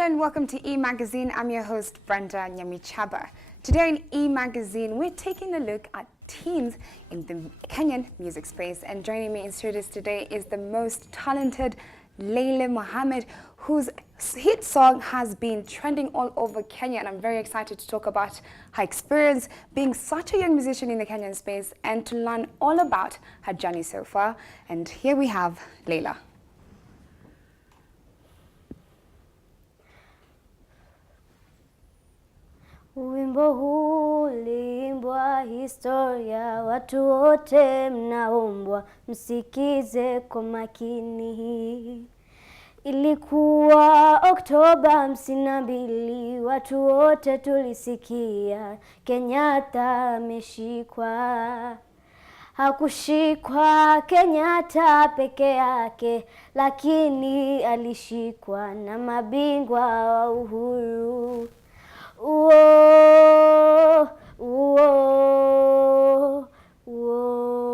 Hello and welcome to E-Magazine. I'm your host, Brenda Nyamichaba. Today in E-Magazine, we're taking a look at teens in the Kenyan music space. And joining me in studios today is the most talented Leila Mohammed, whose hit song has been trending all over Kenya. And I'm very excited to talk about her experience being such a young musician in the Kenyan space and to learn all about her journey so far. And here we have Leila. Wimbo huu uliimbwa historia, watu wote mnaombwa msikize kwa makini. Ilikuwa Oktoba 52, watu wote tulisikia Kenyatta ameshikwa. Hakushikwa Kenyatta peke yake, lakini alishikwa na mabingwa wa uhuru. Whoa, whoa, whoa.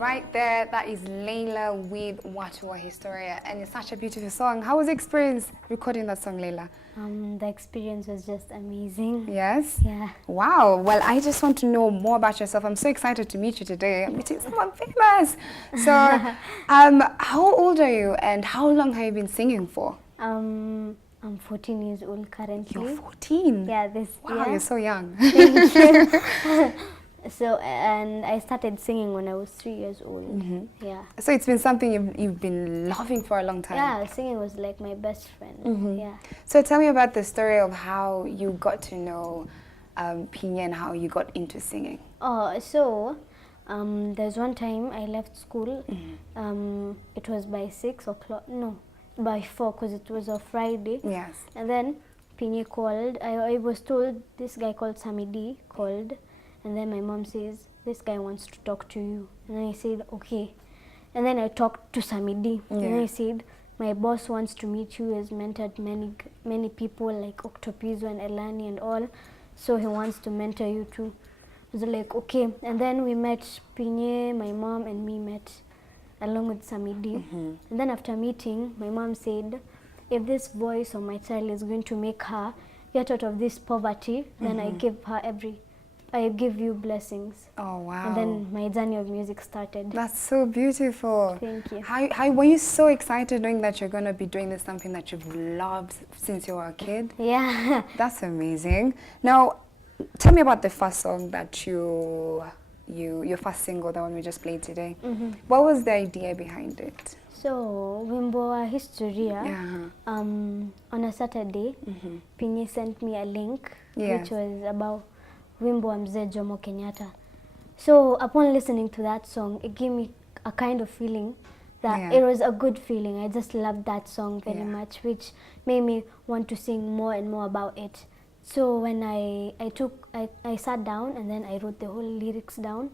Right there, that is Leila with Watu wa Historia, and it's such a beautiful song. How was the experience recording that song, Leila? The experience was just amazing. Yes? Yeah. Wow. Well, I just want to know more about yourself. I'm so excited to meet you today. I'm meeting someone famous. So, how old are you, and how long have you been singing for? I'm 14 years old currently. You're 14? Yeah, this Wow, year. you're so young. Thank you. So, and I started singing when I was 3 years old. Yeah. So it's been something you've been loving for a long time. Yeah, singing was like my best friend. Yeah. So tell me about the story of how you got to know Pinye and how you got into singing. Oh, so there's one time I left school. It was by 6 o'clock. No, by 4, because it was a Friday. Yes. And then Pinye called. I was told this guy called Samidi called. And then my mom says, this guy wants to talk to you. And then I said, okay. And then I talked to Samidi. And then I said, my boss wants to meet you. He has mentored many people like Octopizzo and Elani and all. So he wants to mentor you too. I was like, okay. And then we met, Pinye, my mom and me met along with Samidi. And then after meeting, my mom said, if this voice of my child is going to make her get out of this poverty, then I give you blessings. Oh, wow. And then my journey of music started. That's so beautiful. Thank you. How were you so excited knowing that you're going to be doing this, something that you've loved since you were a kid? Yeah. That's amazing. Now, tell me about the first song that your first single, the one we just played today. What was the idea behind it? So, wimbo wa historia, on a Saturday, Pinye sent me a link, which was about wimbo wa Mzee Jomo Kenyatta. So, upon listening to that song, it gave me a kind of feeling that it was a good feeling. I just loved that song very much, which made me want to sing more and more about it. So when I sat down and then I wrote the whole lyrics down,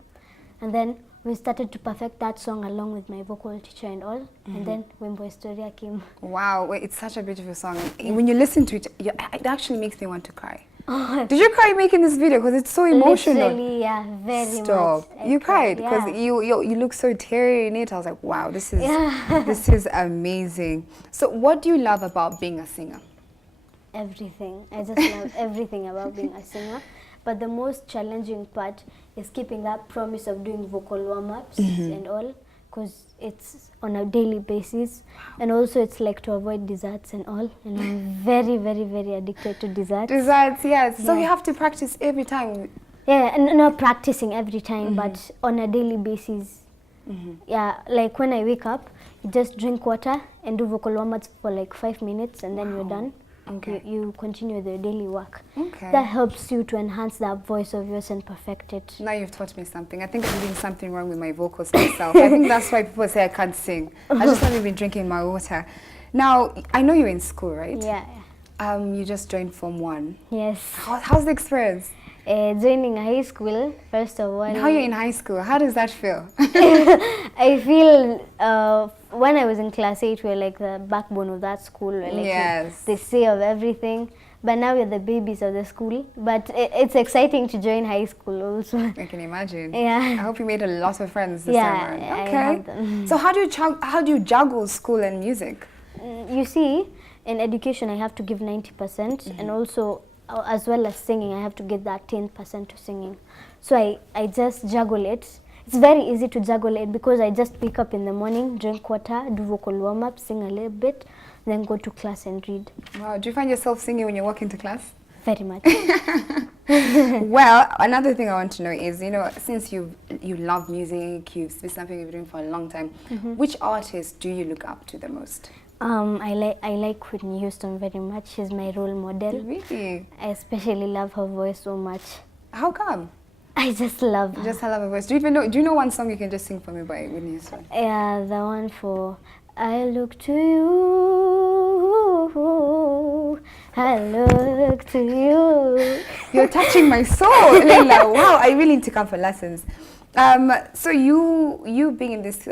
and then we started to perfect that song along with my vocal teacher and all, and then Wimbo Historia came. Wow, it's such a beautiful song. When you listen to it, it actually makes me want to cry. Did you cry making this video? Because it's so emotional. Literally, yeah, very Stop. much. You cried because yeah. you look so teary in it. I was like, wow, this is amazing. So what do you love about being a singer? Everything. I just love everything about being a singer. But the most challenging part is keeping that promise of doing vocal warm-ups and all, because it's on a daily basis. And also it's like to avoid desserts and all. And I'm very, very, very addicted to desserts. Desserts, yes. So you have to practice every time. Yeah, and not practicing every time, but on a daily basis. Yeah, like when I wake up, you just drink water and do vocal warm-ups for like 5 minutes, and then you're done. Okay. You continue the daily work. Okay. That helps you to enhance that voice of yours and perfect it. Now you've taught me something. I think I'm doing something wrong with my vocals myself. I think that's why people say I can't sing. I just haven't been drinking my water. Now, I know you're in school, right? Yeah. You just joined Form 1. Yes. How's the experience? Joining high school, first of all. Now you're in high school. How does that feel? I feel when I was in class 8, we were like the backbone of that school. We're like the say of everything. But now we're the babies of the school. But it's exciting to join high school also. I can imagine. Yeah. I hope you made a lot of friends this summer. Okay. I have them. So how do you juggle school and music? You see, in education I have to give 90%, and also as well as singing I have to give that 10% to singing. So I just juggle it. It's very easy to juggle it because I just wake up in the morning, drink water, do vocal warm-up, sing a little bit, then go to class and read. Wow, do you find yourself singing when you walk into class? Very much. Well, another thing I want to know is, since you love music, it's been something you've been doing for a long time, which artist do you look up to the most? I like Whitney Houston very much. She's my role model. Really? I especially love her voice so much. How come? I just love her. You just love her voice. Do you know one song you can just sing for me by Whitney Houston? Yeah, the one for I look to you, I look to you. You're touching my soul, Leila. Wow, I really need to come for lessons. So you being in this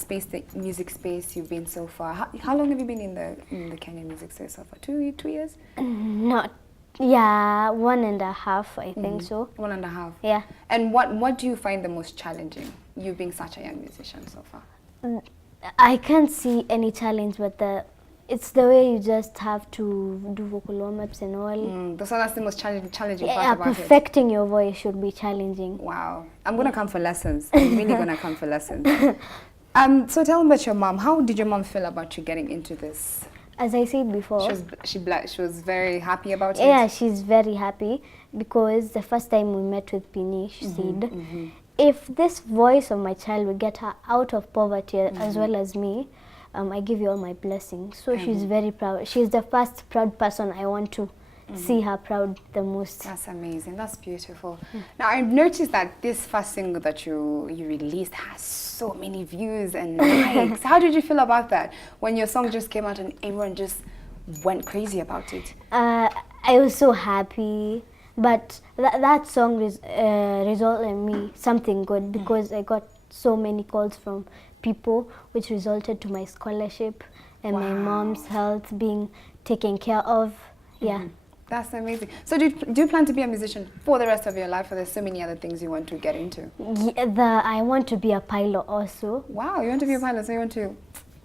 space, the music space, you've been so far. How long have you been in the Kenyan music space so far? 2 years? Not. Yeah, 1.5, I think so. 1.5. Yeah. And what do you find the most challenging? You being such a young musician so far. I can't see any challenge, but it's the way you just have to do vocal warm-ups and all. So that's the most challenging part about it. Perfecting your voice should be challenging. Wow. I'm going to come for lessons. I'm really going to come for lessons. So tell me about your mom. How did your mom feel about you getting into this? As I said before, She was very happy about it. yeah, she's very happy because the first time we met with Pini, she said, if this voice of my child will get her out of poverty as well as me, I give you all my blessings. So she's very proud. She's the first proud person I want to see her proud the most. That's amazing. That's beautiful. Now, I've noticed that this first single that you released has so many views and likes. How did you feel about that when your song just came out and everyone just went crazy about it? I was so happy, but that song resulted in me something good because I got so many calls from people, which resulted to my scholarship and my mom's health being taken care of. Yeah. That's amazing. So do you plan to be a musician for the rest of your life, or there's so many other things you want to get into? Yeah, I want to be a pilot also. Wow, you want to be a pilot, so you want to...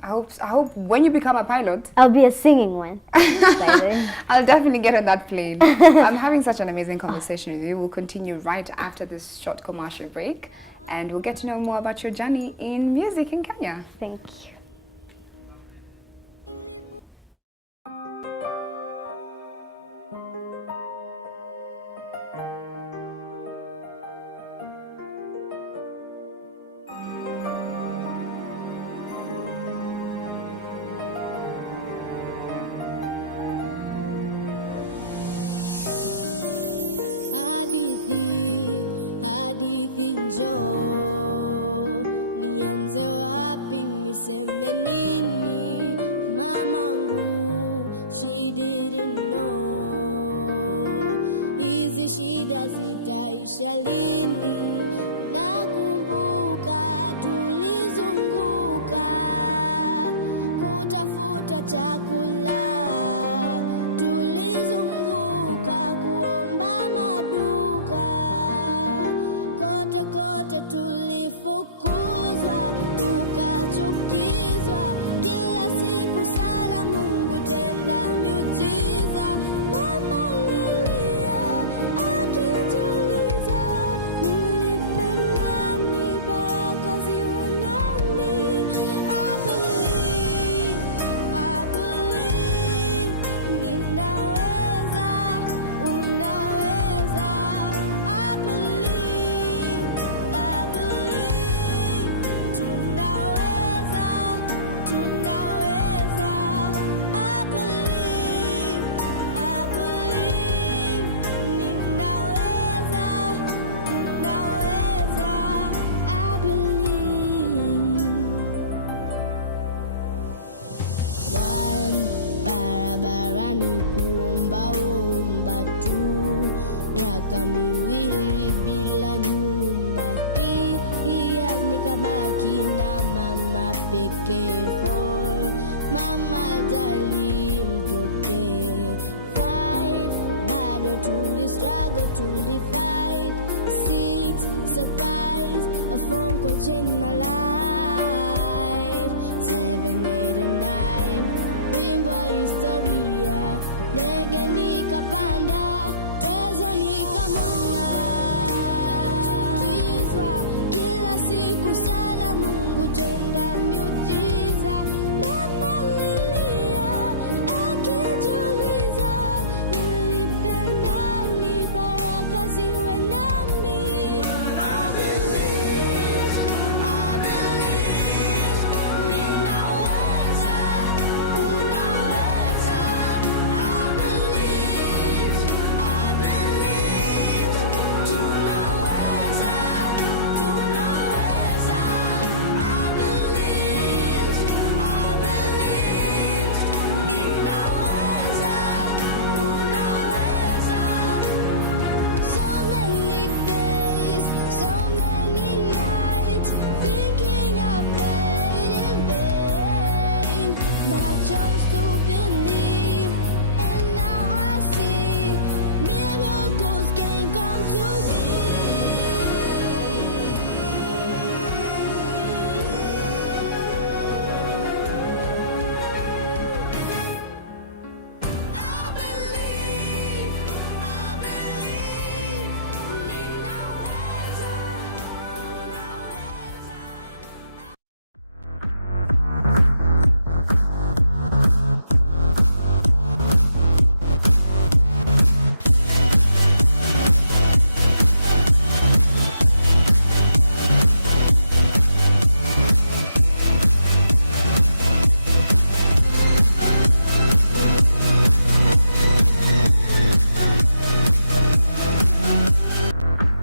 I hope when you become a pilot... I'll be a singing one. I'll definitely get on that plane. I'm having such an amazing conversation with you. We'll continue right after this short commercial break, and we'll get to know more about your journey in music in Kenya. Thank you. So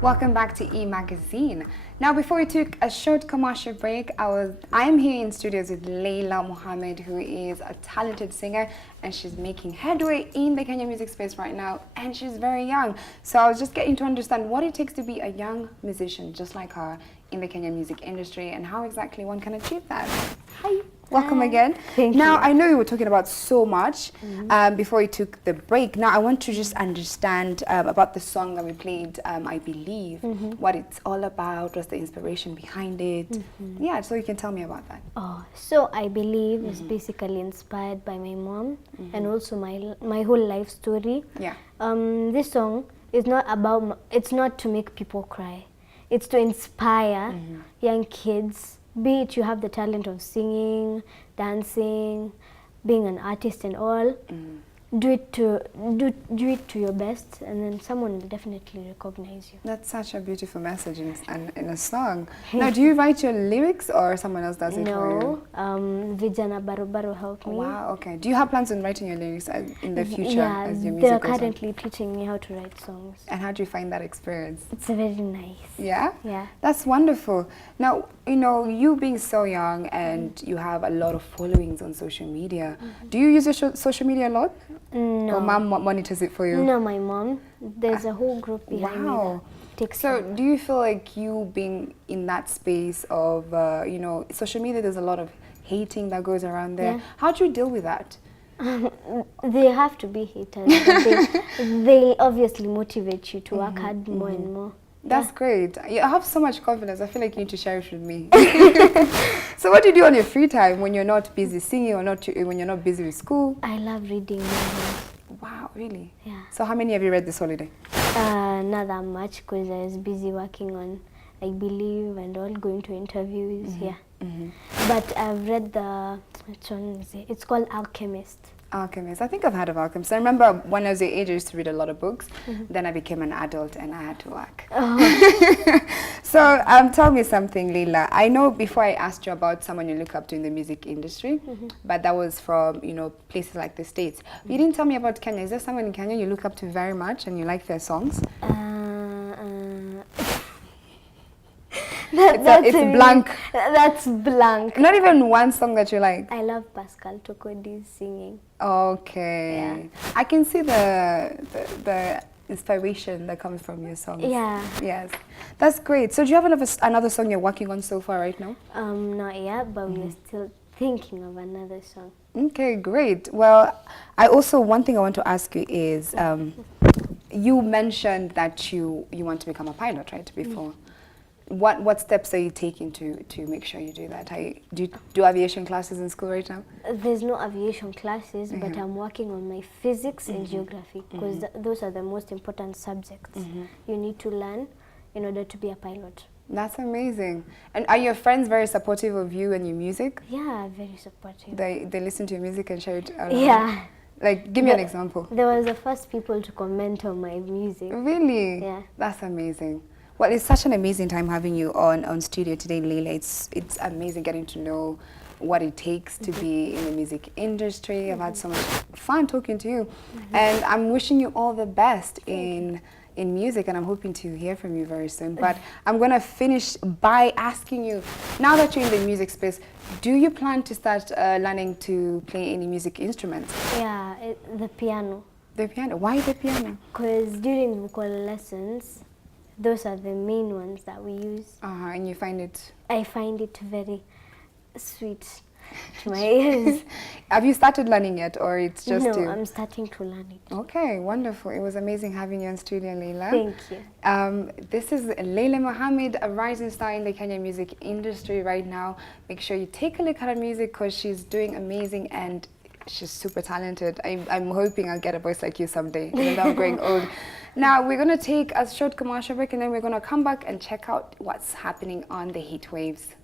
Welcome back to E-Magazine. Now, before we took a short commercial break, I am here in studios with Leila Mohammed, who is a talented singer, and she's making headway in the Kenya music space right now, and she's very young. So I was just getting to understand what it takes to be a young musician just like her in the Kenyan music industry and how exactly one can achieve that. Hi. Welcome again. Thank now, you. I know you were talking about so much before we took the break. Now, I want to just understand about the song that we played, I Believe, what it's all about, what's the inspiration behind it. Yeah, so you can tell me about that. Oh, so I Believe is basically inspired by my mom and also my whole life story. Yeah. This song is not about, it's not to make people cry. It's to inspire young kids, be it you have the talent of singing, dancing, being an artist and all. Do it to your best, and then someone will definitely recognize you. That's such a beautiful message in a song. Now, do you write your lyrics or someone else does it for you? No, Vijana Barobaro helped me. Wow, okay. Do you have plans on writing your lyrics in the future Yeah, as your music they're goes on? currently teaching me how to write songs. And how do you find that experience? It's very nice. Yeah? Yeah. That's wonderful. Now, you know, you being so young and you have a lot of followings on social media, do you use your social media a lot? No. Or mom monitors it for you? No, my mom. There's a whole group behind me Wow. that takes So, care. do you feel like you being in that space of, you know, social media, there's a lot of hating that goes around there. Yeah. How do you deal with that? They have to be haters. But they obviously motivate you to work hard more and more. That's great. You have so much confidence. I feel like you need to share it with me. So what do you do on your free time when you're not busy singing or when you're not busy with school? I love reading novels. Wow, really? Yeah. So how many have you read this holiday? Not that much because I was busy working on I Believe and all, going to interviews. Yeah. But I've read which one is it? It's called Alchemist. Alchemist. I think I've heard of Alchemist. I remember when I was your age, I used to read a lot of books. Then I became an adult and I had to work. So tell me something, Leila. I know before I asked you about someone you look up to in the music industry, but that was from, you know, places like the States. You didn't tell me about Kenya. Is there someone in Kenya you look up to very much and you like their songs? It's blank. That's blank. Not even one song that you like. I love Pascal Tokodi's singing. Okay. Yeah. I can see the inspiration that comes from your songs. Yeah. Yes. That's great. So do you have another song you're working on so far right now? Not yet, but we're still thinking of another song. Okay, great. Well, one thing I want to ask you is, you mentioned that you want to become a pilot, right, before? What steps are you taking to make sure you do that? Do you do aviation classes in school right now? There's no aviation classes, but I'm working on my physics and geography because those are the most important subjects you need to learn in order to be a pilot. That's amazing. And are your friends very supportive of you and your music? Yeah, very supportive. They listen to your music and share it around? Yeah. Like, give me an example. They were the first people to comment on my music. Really? Yeah. That's amazing. Well, it's such an amazing time having you on studio today, Leila. It's amazing getting to know what it takes to be in the music industry. I've had so much fun talking to you. And I'm wishing you all the best in music, and I'm hoping to hear from you very soon. But I'm going to finish by asking you, now that you're in the music space, do you plan to start learning to play any music instruments? Yeah, the piano. The piano? Why the piano? Because during vocal lessons, those are the main ones that we use. And you find it? I find it very sweet to my ears. Have you started learning yet, or it's just No, I'm starting to learn it. Okay, wonderful. It was amazing having you on studio, Leila. Thank you. This is Leila Mohammed, a rising star in the Kenyan music industry right now. Make sure you take a look at her music because she's doing amazing and she's super talented. I'm hoping I'll get a voice like you someday, even though I'm growing old. Now, we're going to take a short commercial break and then we're going to come back and check out what's happening on the heat waves.